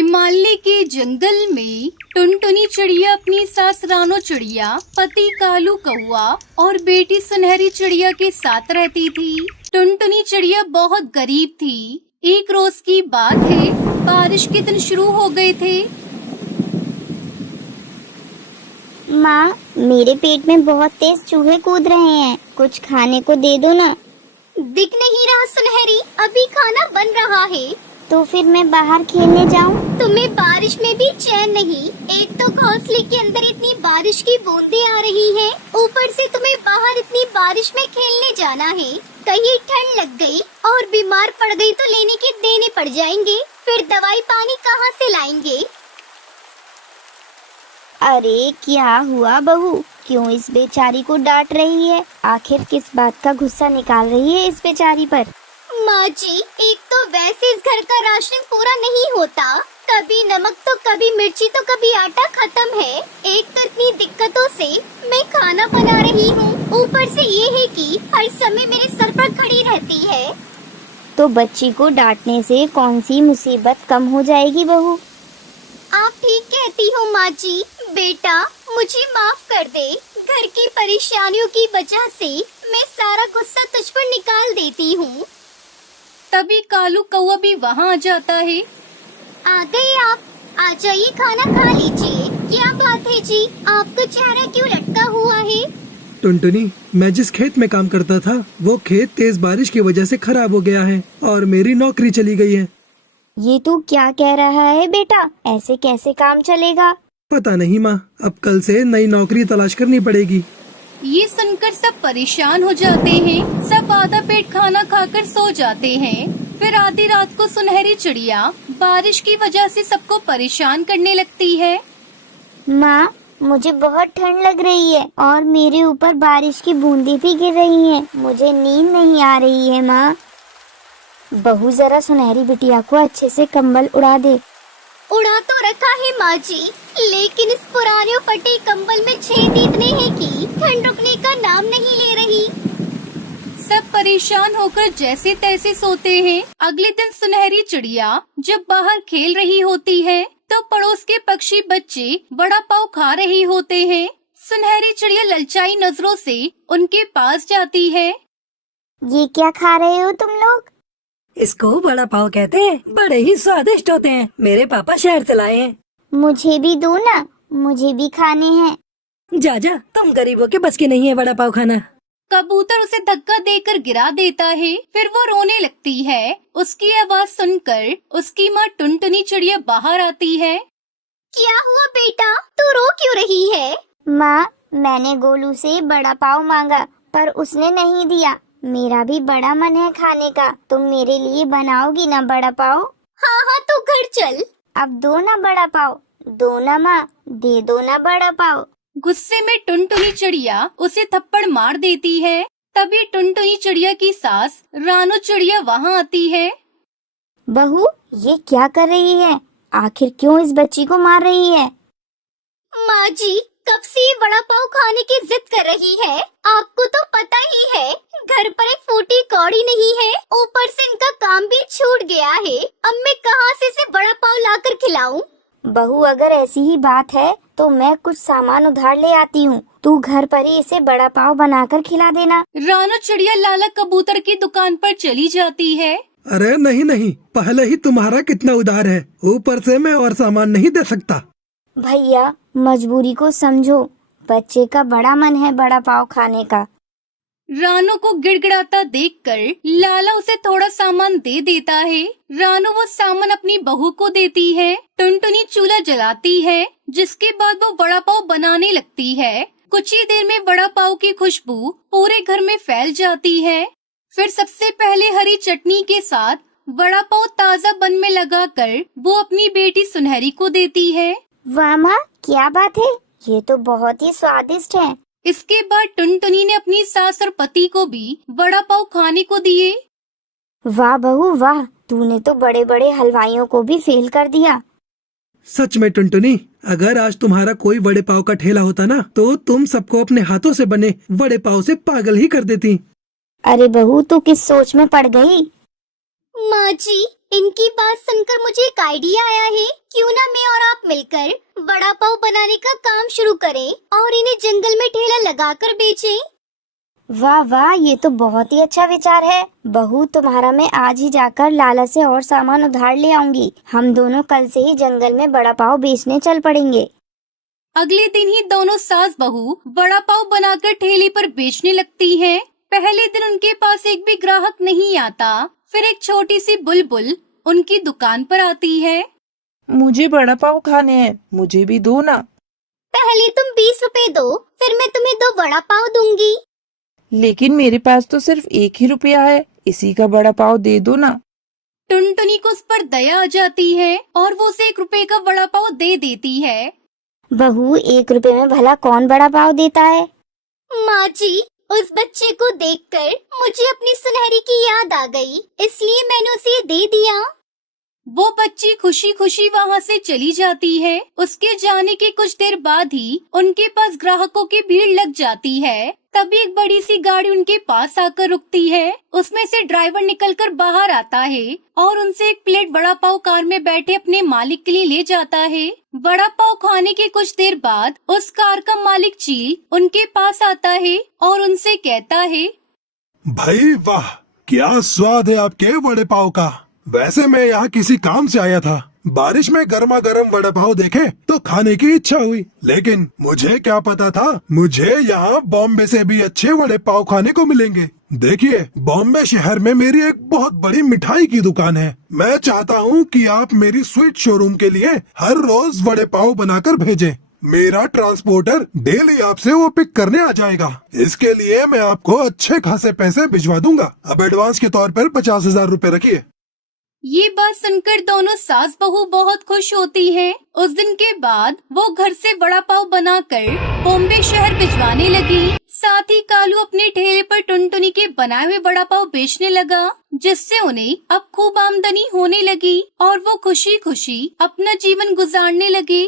हिमालय के जंगल में टुनटुनी चिड़िया अपनी सास रानो चिड़िया, पति कालू कौआ और बेटी सुनहरी चिड़िया के साथ रहती थी। टुनटुनी चिड़िया बहुत गरीब थी। एक रोज की बात है, बारिश के दिन शुरू हो गए थे। माँ, मेरे पेट में बहुत तेज चूहे कूद रहे हैं, कुछ खाने को दे दो ना। दिख नहीं रहा सुनहरी, अभी खाना बन रहा है। तो फिर मैं बाहर खेलने जाऊँ? तुम्हें बारिश में भी चैन नहीं। एक तो घोंसले के अंदर इतनी बारिश की बूंदें आ रही हैं, ऊपर से तुम्हें बाहर इतनी बारिश में खेलने जाना है। कहीं ठंड लग गई और बीमार पड़ गई तो लेने के देने पड़ जाएंगे, फिर दवाई पानी कहाँ से लाएंगे। अरे क्या हुआ बहू, क्यों इस बेचारी को डांट रही है? आखिर किस बात का गुस्सा निकाल रही है इस बेचारी पर? माँ जी, एक तो वैसे इस घर का राशन पूरा नहीं होता, कभी नमक तो कभी मिर्ची तो कभी आटा खत्म है। एक तो इतनी दिक्कतों से मैं खाना बना रही हूँ, ऊपर से ये है कि हर समय मेरे सर पर खड़ी रहती है। तो बच्ची को डांटने से कौन सी मुसीबत कम हो जाएगी बहू? आप ठीक कहती हो माँ जी। बेटा, मुझे माफ कर दे। घर की परेशानियों की वजह से मैं सारा गुस्सा तुझ पर निकाल देती हूँ। तभी कालू कौआ भी वहाँ आ जाता है। आ गए आप, आ जाइए, खाना खा लीजिए। क्या बात है जी, आपका चेहरा क्यों लटका हुआ है? टुनटुनी, मैं जिस खेत में काम करता था वो खेत तेज बारिश की वजह से खराब हो गया है और मेरी नौकरी चली गई है। ये तू क्या कह रहा है बेटा? ऐसे कैसे काम चलेगा? पता नहीं माँ, अब कल से नई नौकरी तलाश करनी पड़ेगी। ये सुनकर सब परेशान हो जाते हैं। सब आधा पेट खाना खाकर सो जाते हैं। फिर आधी रात को सुनहरी चिड़िया बारिश की वजह से सबको परेशान करने लगती है। माँ, मुझे बहुत ठंड लग रही है और मेरे ऊपर बारिश की बूंदें भी गिर रही हैं। मुझे नींद नहीं आ रही है माँ। बहू, जरा सुनहरी बिटिया को अच्छे से कंबल उड़ा दे। उड़ा तो रखा है माँ जी, लेकिन इस पुराने फटे कंबल में छेद इतने हैं कि ठंड रुकने का नाम नहीं ले रही। सब परेशान होकर जैसे तैसे सोते हैं। अगले दिन सुनहरी चिड़िया जब बाहर खेल रही होती है तो पड़ोस के पक्षी बच्चे वड़ा पाव खा रहे होते हैं। सुनहरी चिड़िया ललचाई नजरों से उनके पास जाती है। ये क्या खा रहे हो तुम लोग? इसको वड़ा पाव कहते हैं, बड़े ही स्वादिष्ट होते हैं। मेरे पापा शहर से लाए हैं। मुझे भी दो ना, मुझे भी खाने हैं। जा जा, तुम गरीबों के बस की नहीं है वड़ा पाव खाना। कबूतर उसे धक्का देकर गिरा देता है। फिर वो रोने लगती है। उसकी आवाज सुनकर उसकी माँ टुनटुनी चिड़िया बाहर आती है। क्या हुआ बेटा, तू रो क्यों रही है? माँ, मैंने गोलू से बड़ा पाव मांगा पर उसने नहीं दिया। मेरा भी बड़ा मन है खाने का। तुम मेरे लिए बनाओगी ना बड़ा पाव? हाँ हाँ, तू घर चल। अब दो ना बड़ा पाव, दो ना माँ, दे दो ना बड़ा पाव। गुस्से में टुनटुनी चिड़िया उसे थप्पड़ मार देती है। तभी टुनटुनी चिड़िया की सास रानो चिड़िया वहाँ आती है। बहू, ये क्या कर रही है? आखिर क्यों इस बच्ची को मार रही है? माँ जी, कब से ये बड़ा पाव खाने की जिद कर रही है। आपको तो पता ही है, घर पर एक फूटी कौड़ी नहीं है, ऊपर से इनका काम भी छूट गया है। अब मैं कहाँ से इसे बड़ा पाव लाकर खिलाऊं? बहू, अगर ऐसी ही बात है तो मैं कुछ सामान उधार ले आती हूँ। तू घर पर ही इसे बड़ा पाव बनाकर खिला देना। रानो चिड़िया लाला कबूतर की दुकान पर चली जाती है। अरे नहीं नहीं, पहले ही तुम्हारा कितना उधार है, ऊपर से मैं और सामान नहीं दे सकता। भैया, मजबूरी को समझो, बच्चे का बड़ा मन है बड़ा पाव खाने का। रानो को गिड़गिड़ाता देखकर लाला उसे थोड़ा सामान दे देता है। रानो वो सामान अपनी बहू को देती है। टुनटुनी चूल्हा जलाती है, जिसके बाद वो वड़ा पाव बनाने लगती है। कुछ ही देर में वड़ा पाव की खुशबू पूरे घर में फैल जाती है। फिर सबसे पहले हरी चटनी के साथ वड़ा पाव ताज़ा बन में लगाकर वो अपनी बेटी सुनहरी को देती है। वाह माँ, क्या बात है, ये तो बहुत ही स्वादिष्ट है। इसके बाद टुनटुनी ने अपनी सास और पति को भी वड़ा पाव खाने को दिए। वाह बहू वाह, तूने तो बड़े बड़े हलवाइयों को भी फेल कर दिया। सच में टुनटुनी, अगर आज तुम्हारा कोई वड़े पाव का ठेला होता ना तो तुम सबको अपने हाथों से बने वड़े पाव से पागल ही कर देती। अरे बहू, तू किस सोच में पड़ गई? माँ जी, इनकी बात सुनकर मुझे एक आइडिया आया है। क्यों ना मैं और आप मिलकर वड़ा पाव बनाने का काम शुरू करें और इन्हें जंगल में ठेला लगाकर बेचें। वाह वाह, ये तो बहुत ही अच्छा विचार है। बहू, तुम्हारा मैं आज ही जाकर लाला से और सामान उधार ले आऊंगी। हम दोनों कल से ही जंगल में वड़ा पाव बेचने चल पड़ेंगे। अगले दिन ही दोनों सास बहू वड़ा पाव बनाकर ठेले पर बेचने लगती हैं। पहले दिन उनके पास एक भी ग्राहक नहीं आता। फिर एक छोटी सी बुलबुल उनकी दुकान पर आती है। मुझे वड़ा पाव खाने हैं, मुझे भी दो ना। पहले तुम 20 रुपए दो, फिर मैं तुम्हें 2 वड़ा पाव दूंगी। लेकिन मेरे पास तो सिर्फ 1 ही रुपया है, इसी का वड़ा पाव दे दो ना। टुनटुनी को उस पर दया आ जाती है और वो उसे 1 रुपए का वड़ा पाव दे देती है। बहू, 1 रुपए में भला कौन वड़ा पाव देता है? माँ जी, उस बच्चे को देखकर मुझे अपनी सुनहरी की याद आ गई, इसलिए मैंने उसे दे दिया। वो बच्ची खुशी खुशी वहाँ से चली जाती है। उसके जाने के कुछ देर बाद ही उनके पास ग्राहकों की भीड़ लग जाती है। तभी एक बड़ी सी गाड़ी उनके पास आकर रुकती है। उसमें से ड्राइवर निकलकर बाहर आता है और उनसे 1 प्लेट वड़ा पाव कार में बैठे अपने मालिक के लिए ले जाता है। वड़ा पाव खाने के कुछ देर बाद उस कार का मालिक चील उनके पास आता है और उनसे कहता है, भाई वाह, क्या स्वाद है आपके वड़े पाव का। वैसे मैं यहाँ किसी काम से आया था। बारिश में गर्मा गर्म वड़ा पाव देखे तो खाने की इच्छा हुई, लेकिन मुझे क्या पता था मुझे यहाँ बॉम्बे से भी अच्छे वड़े पाव खाने को मिलेंगे। देखिए, बॉम्बे शहर में मेरी एक बहुत बड़ी मिठाई की दुकान है। मैं चाहता हूँ कि आप मेरी स्वीट शोरूम के लिए हर रोज वड़े पाव बनाकर भेजें। मेरा ट्रांसपोर्टर डेली आपसे वो पिक करने आ जाएगा। इसके लिए मैं आपको अच्छे खासे पैसे भिजवा दूंगा। अब एडवांस के तौर पर 50,000 रूपए रखिए। ये बात सुनकर दोनों सास बहू बहुत खुश होती हैं। उस दिन के बाद वो घर से वड़ा पाव बनाकर बॉम्बे शहर भिजवाने लगी। साथ ही कालू अपने ठेले पर टुनटुनी के बनाए हुए वड़ा पाव बेचने लगा, जिससे उन्हें अब खूब आमदनी होने लगी और वो खुशी खुशी अपना जीवन गुजारने लगे।